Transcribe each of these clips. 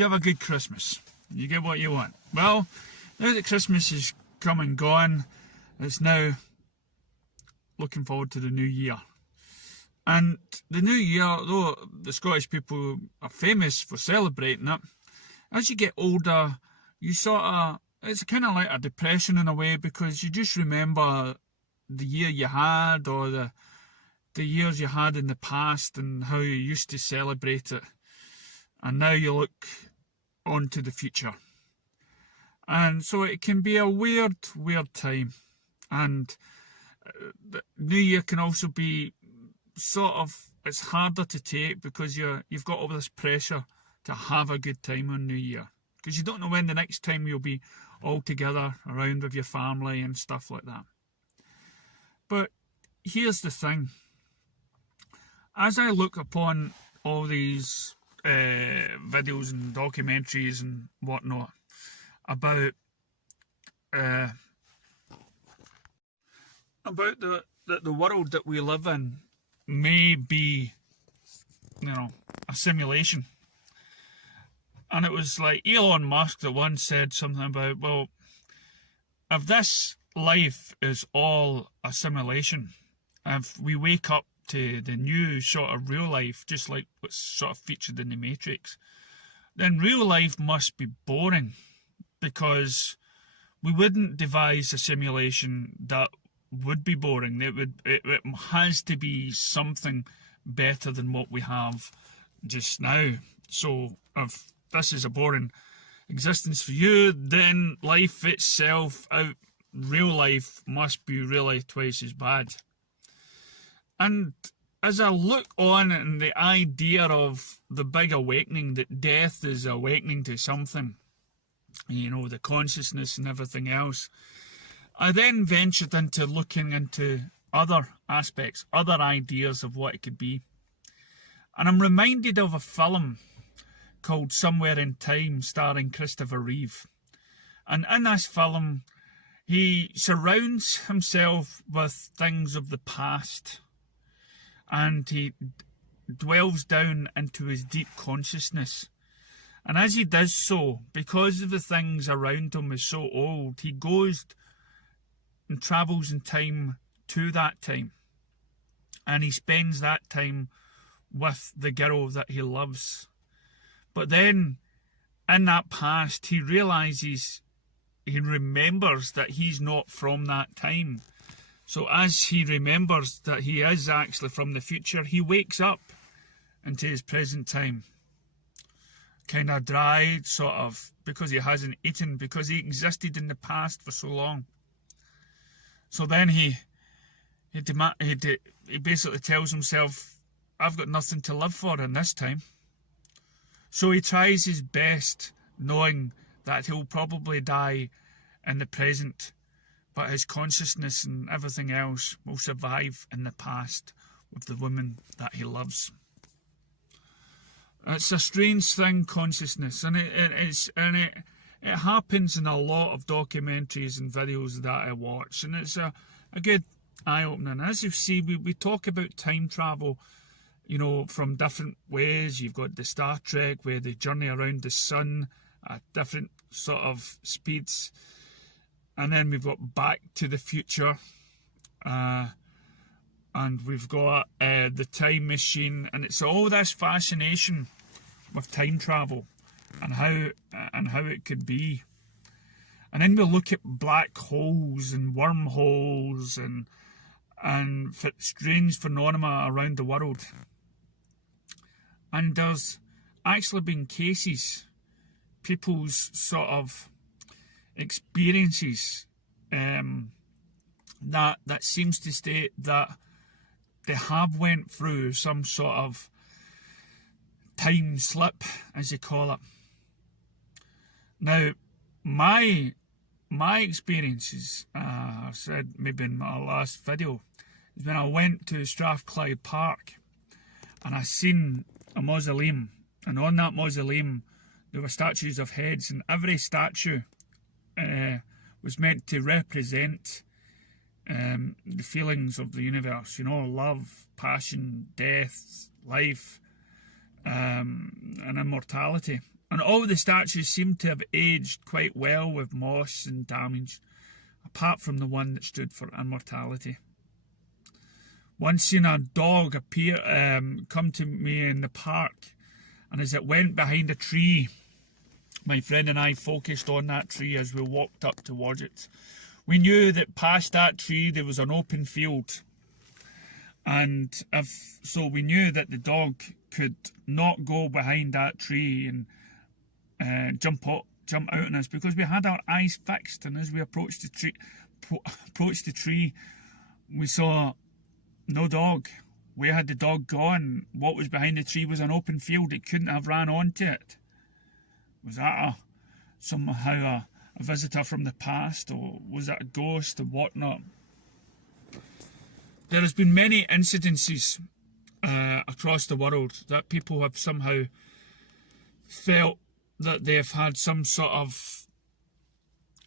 you have a good Christmas. You get what you want. Well, now that Christmas is come and gone, it's now looking forward to the new year. And the new year, though the Scottish people are famous for celebrating it, as you get older, you sort of, it's kind of like a depression in a way, because you just remember the year you had, or the years you had in the past, and how you used to celebrate it. And now you look on to the future. And so it can be a weird time. And the New Year can also be sort of, it's harder to take, because you've got all this pressure to have a good time on New Year, because you don't know when the next time you'll be all together around with your family and stuff like that. But here's the thing. As I look upon all these videos and documentaries and whatnot about the world that we live in may be, a simulation. And it was like Elon Musk that once said something about, well, if this life is all a simulation, if we wake up to the new sort of real life, just like what's sort of featured in the Matrix, then real life must be boring, because we wouldn't devise a simulation that would be boring. It has to be something better than what we have just now. So if this is a boring existence for you, then life itself, real life, must be really twice as bad. And as I look on and the idea of the big awakening, that death is awakening to something, the consciousness and everything else, I then ventured into looking into other aspects, other ideas of what it could be. And I'm reminded of a film called Somewhere in Time, starring Christopher Reeve. And in this film, he surrounds himself with things of the past, and he dwells down into his deep consciousness. And as he does so, because of the things around him is so old, he goes and travels in time to that time. And he spends that time with the girl that he loves. But then, in that past, he realises, he remembers that he's not from that time. So as he remembers that he is actually from the future, he wakes up into his present time. Kind of dried, sort of, because he hasn't eaten, because he existed in the past for so long. So then he basically tells himself, I've got nothing to live for in this time. So he tries his best, knowing that he'll probably die in the present, but his consciousness and everything else will survive in the past with the woman that he loves. It's a strange thing, consciousness, and it happens in a lot of documentaries and videos that I watch, and it's a good eye-opening. As you see, we talk about time travel, from different ways. You've got the Star Trek, where they journey around the sun at different sort of speeds. And then we've got Back to the Future. And we've got the Time Machine. And it's all this fascination with time travel and how it could be. And then we'll look at black holes and wormholes and strange phenomena around the world. And there's actually been cases, people's sort of experiences, that seems to state that they have went through some sort of time slip, as you call it. Now, my experiences, I said maybe in my last video, is when I went to Strathclyde Park and I seen a mausoleum, and on that mausoleum there were statues of heads, and every statue was meant to represent the feelings of the universe, love, passion, death, life, and immortality. And all the statues seem to have aged quite well with moss and damage, apart from the one that stood for immortality. Once seen a dog come to me in the park, and as it went behind a tree, my friend and I focused on that tree as we walked up towards it. We knew that past that tree there was an open field, and so we knew that the dog could not go behind that tree and jump out on us, because we had our eyes fixed. And as we approached the tree, we saw no dog. Where had the dog gone? What was behind the tree was an open field. It couldn't have ran onto it. Was that somehow a visitor from the past, or was that a ghost or whatnot? There has been many incidences across the world that people have somehow felt that they've had some sort of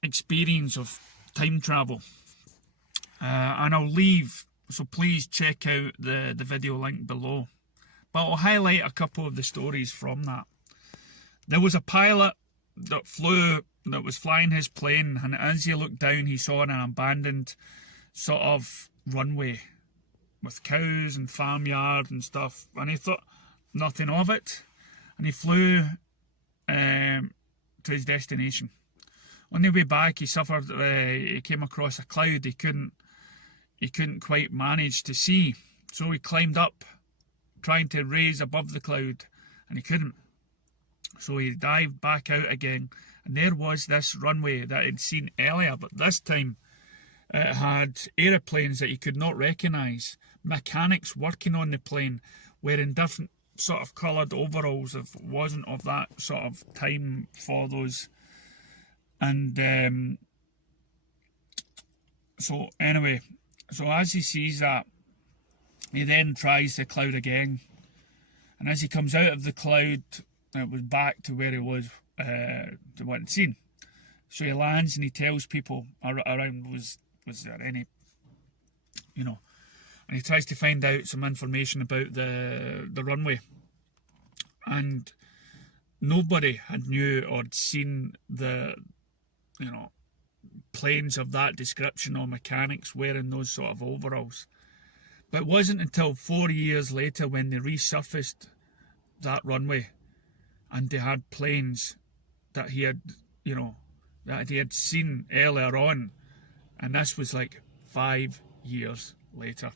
experience of time travel. And I'll leave, so please check out the video link below. But I'll highlight a couple of the stories from that. There was a pilot that was flying his plane, and as he looked down, he saw an abandoned sort of runway with cows and farmyard and stuff, and he thought nothing of it, and he flew to his destination. On the way back, he suffered. He came across a cloud he couldn't quite manage to see, so he climbed up, trying to raise above the cloud, and he couldn't. So he dived back out again, and there was this runway that he'd seen earlier, but this time it had aeroplanes that he could not recognise, mechanics working on the plane, wearing different sort of coloured overalls, if wasn't of that sort of time for those. And so anyway, so as he sees that, he then tries the cloud again, and as he comes out of the cloud, it was back to where he was, to what he'd seen. So he lands and he tells people around, was there any, and he tries to find out some information about the runway, and nobody had knew or had seen the planes of that description or mechanics wearing those sort of overalls. But it wasn't until 4 years later when they resurfaced that runway, and they had planes that he had seen earlier on, and this was like 5 years later.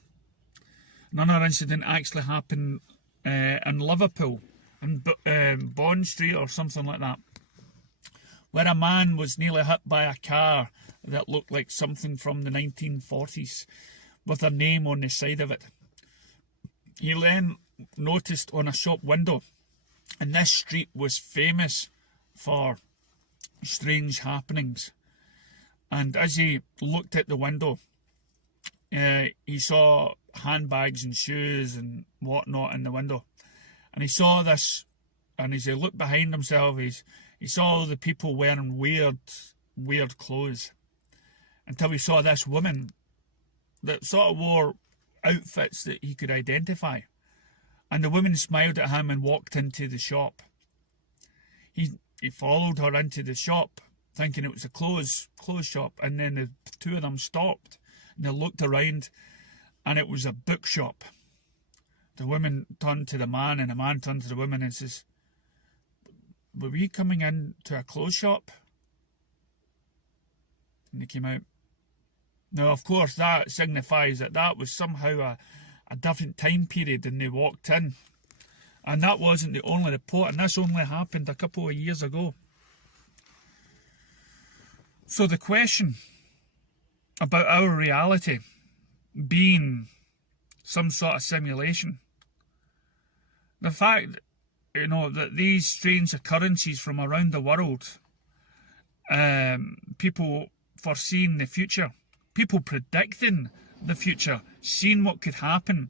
Another incident actually happened in Liverpool, in Bond Street or something like that, where a man was nearly hit by a car that looked like something from the 1940s with a name on the side of it. He then noticed on a shop window, and this street was famous for strange happenings, and as he looked at the window, he saw handbags and shoes and whatnot in the window, and he saw this, and as he looked behind himself, he saw all the people wearing weird clothes, until he saw this woman that sort of wore outfits that he could identify, and the woman smiled at him and walked into the shop. He followed her into the shop, thinking it was a clothes shop, and then the two of them stopped and they looked around, and it was a bookshop. The woman turned to the man, and the man turned to the woman and says, "Were we coming into a clothes shop?" And they came out. Now, of course, that signifies that was somehow a different time period, and they walked in. And that wasn't the only report, and this only happened a couple of years ago. So the question about our reality being some sort of simulation, the fact, that these strange occurrences from around the world, people foreseeing the future, people predicting the future, seeing what could happen,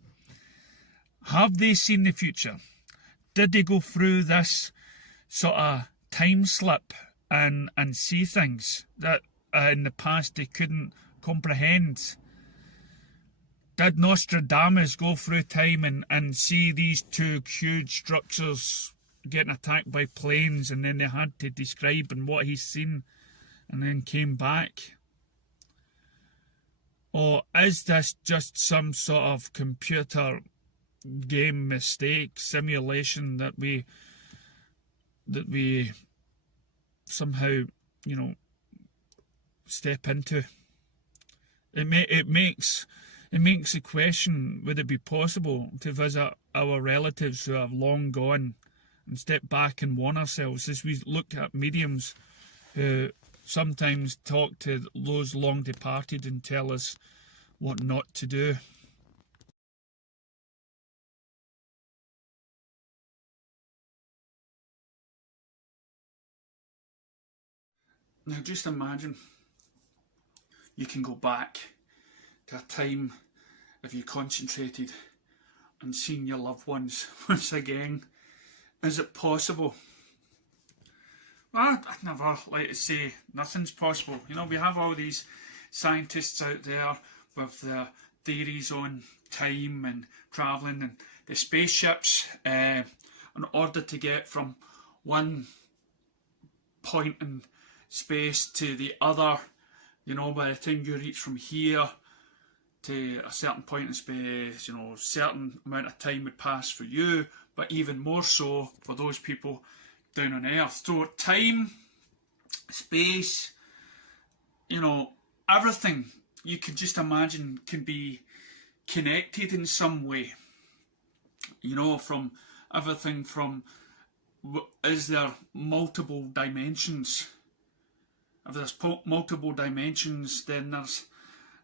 have they seen the future? Did they go through this sort of time slip and see things that in the past they couldn't comprehend? Did Nostradamus go through time and see these two huge structures getting attacked by planes, and then they had to describe and what he's seen, and then came back? Or is this just some sort of computer game mistake, simulation that we somehow, step into? It makes the question, would it be possible to visit our relatives who have long gone and step back and warn ourselves as we look at mediums who sometimes talk to those long departed and tell us what not to do? Now just imagine you can go back to a time if you concentrated on seeing your loved ones once again. Is it possible? Well, I'd never like to say nothing's possible. We have all these scientists out there with their theories on time and travelling and the spaceships in order to get from one point in space to the other. By the time you reach from here to a certain point in space, a certain amount of time would pass for you, but even more so for those people down on Earth. So time, space, everything you can just imagine can be connected in some way. From everything from, is there multiple dimensions? If there's multiple dimensions, then there's,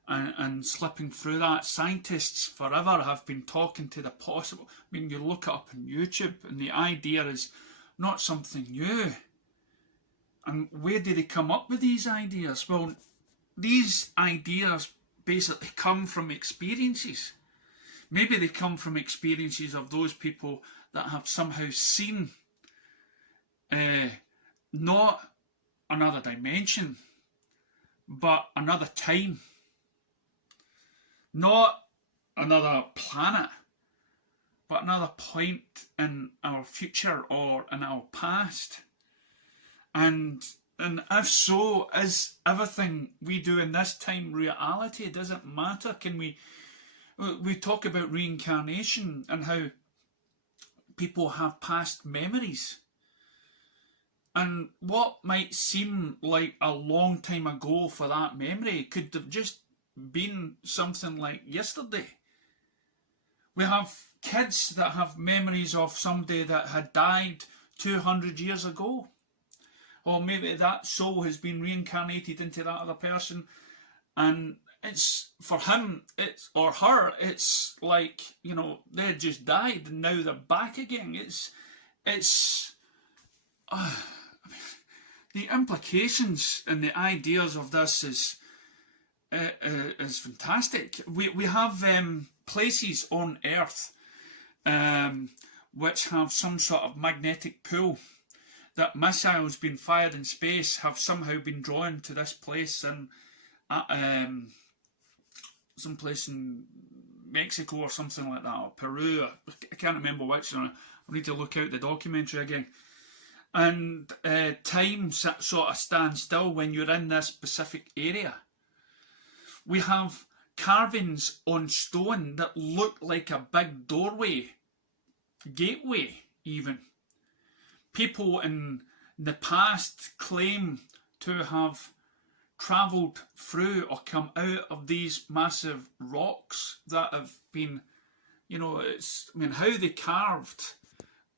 and slipping through that, scientists forever have been talking to the possible. You look it up on YouTube, and the idea is not something new. And where did they come up with these ideas? Well, these ideas basically come from experiences. Maybe they come from experiences of those people that have somehow seen not another dimension, but another time. Not another planet, but another point in our future or in our past. And if so, is everything we do in this time reality? Does it matter? Can we talk about reincarnation and how people have past memories. And what might seem like a long time ago for that memory could have just been something like yesterday. We have kids that have memories of somebody that had died 200 years ago. Or maybe that soul has been reincarnated into that other person, and it's for him, it's or her, it's like, you know, they had just died and now they're back again. It's the implications and the ideas of this is fantastic. We have places on Earth which have some sort of magnetic pull, that missiles being fired in space have somehow been drawn to this place, and some place in Mexico or something like that, or Peru. I can't remember which. I need to look out the documentary again. And time sort of stands still when you're in this specific area. We have carvings on stone that look like a big doorway, gateway even. People in the past claim to have travelled through or come out of these massive rocks that have been, you know, how they carved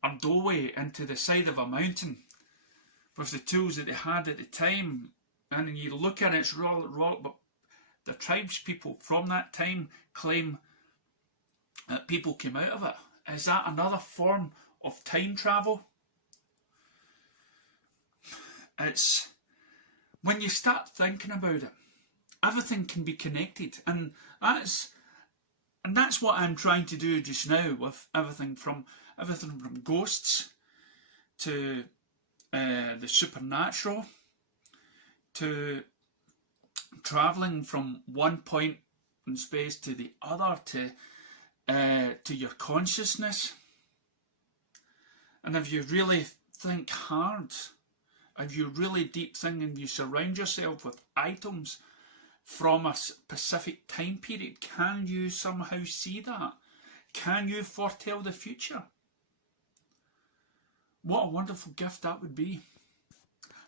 a doorway into the side of a mountain with the tools that they had at the time. And you look at it, it's rock, but the tribes people from that time claim that people came out of it. Is that another form of time travel? It's when you start thinking about it, everything can be connected, and that's what I'm trying to do just now with everything from ghosts to the supernatural to travelling from one point in space to the other to your consciousness. And if you really think hard, if you really deep think and you surround yourself with items from a specific time period, can you somehow see that? Can you foretell the future? What a wonderful gift that would be.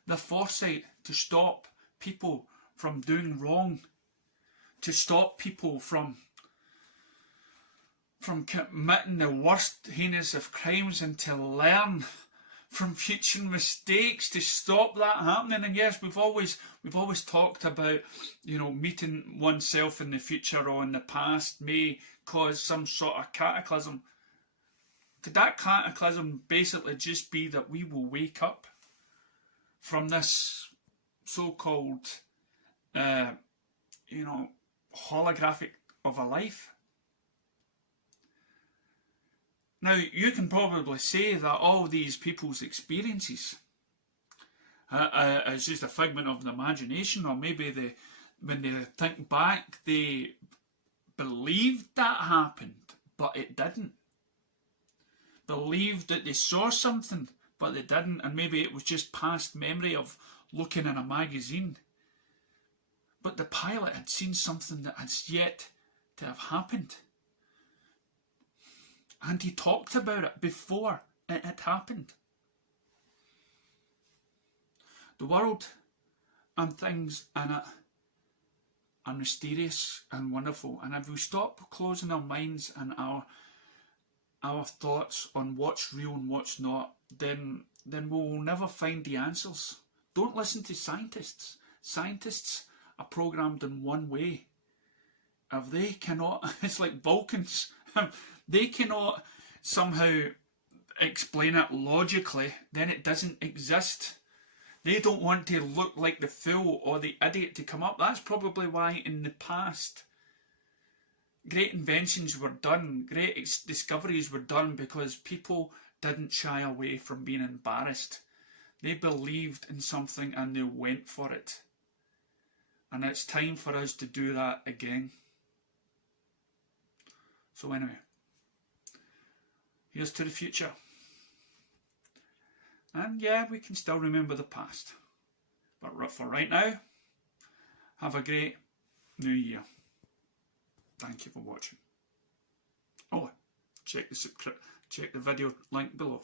The foresight to stop people from doing wrong, to stop people from committing the worst heinous of crimes, and to learn from future mistakes, to stop that happening. And yes, we've always talked about, you know, meeting oneself in the future or in the past may cause some sort of cataclysm. Could that cataclysm basically just be that we will wake up from this so-called, you know, holographic of a life? Now, you can probably say that all these people's experiences is just a figment of the imagination, or maybe when they think back, they believed that happened, but it didn't. Believed that they saw something, but they didn't, and maybe it was just past memory of looking in a magazine. But the pilot had seen something that had yet to have happened. And he talked about it before it had happened. The world and things in it are mysterious and wonderful. And if we stop closing our minds and our thoughts on what's real and what's not, then we'll never find the answers. Don't listen to scientists. Scientists are programmed in one way. If they cannot, it's like Vulcans, they cannot somehow explain it logically, then it doesn't exist. They don't want to look like the fool or the idiot to come up. That's probably why in the past great inventions were done, great discoveries were done, because people didn't shy away from being embarrassed. They believed in something and they went for it. And it's time for us to do that again. So anyway, here's to the future. And yeah, we can still remember the past. But for right now, have a great new year. Thank you for watching. Oh, check the video link below.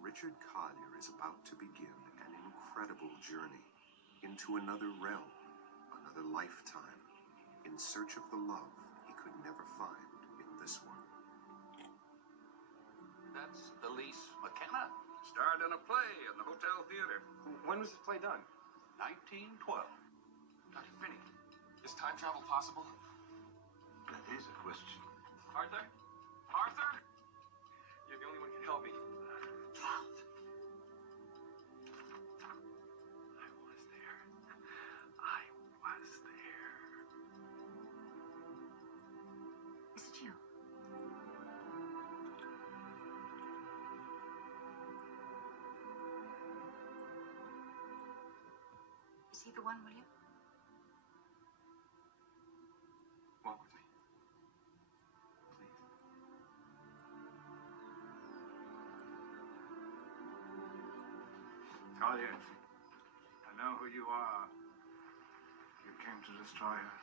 Richard Collier is about to begin an incredible journey into another realm, another lifetime, in search of the love he could never find in this one. That's Elise McKenna, starred in a play in the Hotel Theater. When was this play done? 1912. Not finished. Is time travel possible? That is a question. Arthur? Arthur? You're the only one who can help me. Is he the one, William? Walk with me. Please. Collier, I know who you are. You came to destroy her.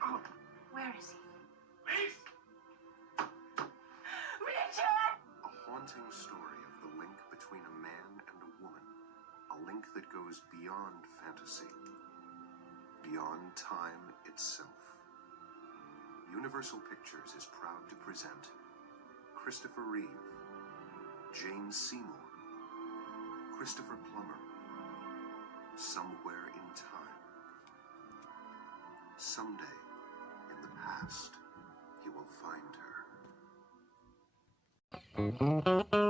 Follow me. Where is he? Please! Richard! A haunting story of the link between a man and a woman. A link that goes beyond fantasy, beyond time itself. Universal Pictures is proud to present Christopher Reeve, Jane Seymour, Christopher Plummer, Somewhere in Time. Someday, in the past, you will find her.